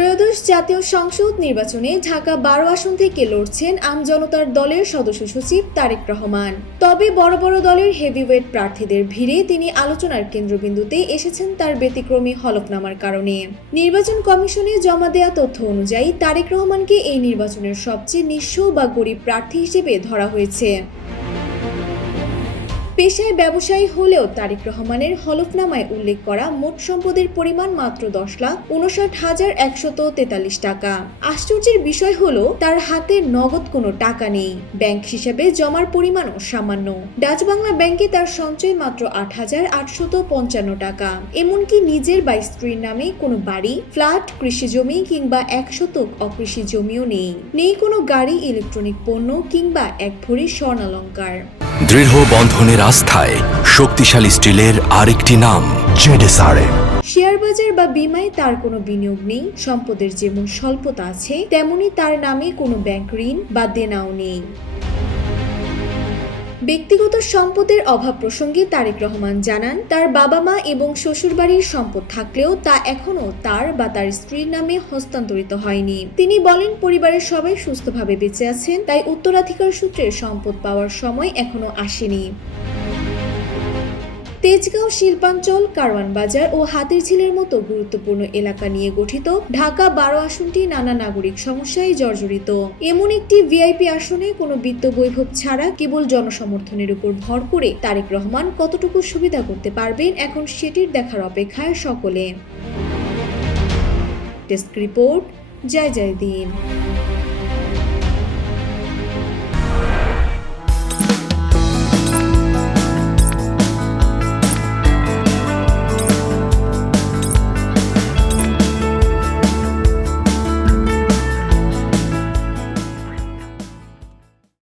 ত্রয়োদশ জাতীয় সংসদ নির্বাচনে ঢাকা ১২ আসন থেকে লড়ছেন আমজনতার দলের সদস্য সচিব তারেক রহমান। তবে বড় বড় দলের হেভিওয়েট প্রার্থীদের ভিড়ে তিনি আলোচনার কেন্দ্রবিন্দুতে এসেছেন তার ব্যতিক্রমী হলফনামার কারণে। নির্বাচন কমিশনে জমা দেয়া তথ্য অনুযায়ী তারেক রহমানকে এই নির্বাচনের সবচেয়ে নিঃস্ব বা গরিব প্রার্থী হিসেবে ধরা হয়েছে। পেশায় ব্যবসায়ী হলেও তারেক রহমানের হলফনামায় উল্লেখ করা মোট সম্পদের পরিমাণ মাত্র 10,59,143 টাকা। আশ্চর্যের বিষয় হলো তার হাতে নগদ কোনো টাকা নেই, ব্যাংক হিসাবে জমার পরিমাণও সামান্য। ডাচ বাংলা ব্যাংকে তার সঞ্চয় মাত্র 8,855 টাকা। এমনকি নিজের বা স্ত্রীর নামে কোনো বাড়ি, ফ্ল্যাট, কৃষি জমি কিংবা 1 শতক অকৃষি জমিও নেই কোনো গাড়ি, ইলেকট্রনিক পণ্য কিংবা 1 ভরি স্বর্ণালংকার। দৃঢ় বন্ধনের আস্থায় শক্তিশালী স্টিলের আরেকটি নাম জেডএসআরএম। শেয়ার বাজার বা বীমায় তার কোনো বিনিয়োগ নেই। সম্পদের যেমন স্বল্পতা আছে, তেমনি তার নামে কোনো ব্যাংক ঋণ বা দেনাও নেই। ব্যক্তিগত সম্পদের অভাব প্রসঙ্গে তারেক রহমান জানান, তার বাবা মা এবং শ্বশুরবাড়ির সম্পদ থাকলেও তা এখনো তার বা তার স্ত্রীর নামে হস্তান্তরিত হয়নি। তিনি বলেন, পরিবারের সবাই সুস্থভাবে বেঁচে আছেন, তাই উত্তরাধিকার সূত্রে সম্পদ পাওয়ার সময় এখনো আসেনি। তেজগাঁও, শিল্পাঞ্চল, কারওয়ান বাজার ও হাতিরঝিলের মতো গুরুত্বপূর্ণ এলাকা নিয়ে গঠিত ঢাকা ১২ আসনটি নানা নাগরিক সমস্যায় জর্জরিত। এমন একটি ভিআইপি আসনে কোনো বিত্ত বৈভব ছাড়া কেবল জনসমর্থনের উপর ভর করে তারেক রহমান কতটুকু সুবিধা করতে পারবেন, এখন সেটির দেখার অপেক্ষায় সকলে। ডেস্ক রিপোর্ট, জয় জয় দিন।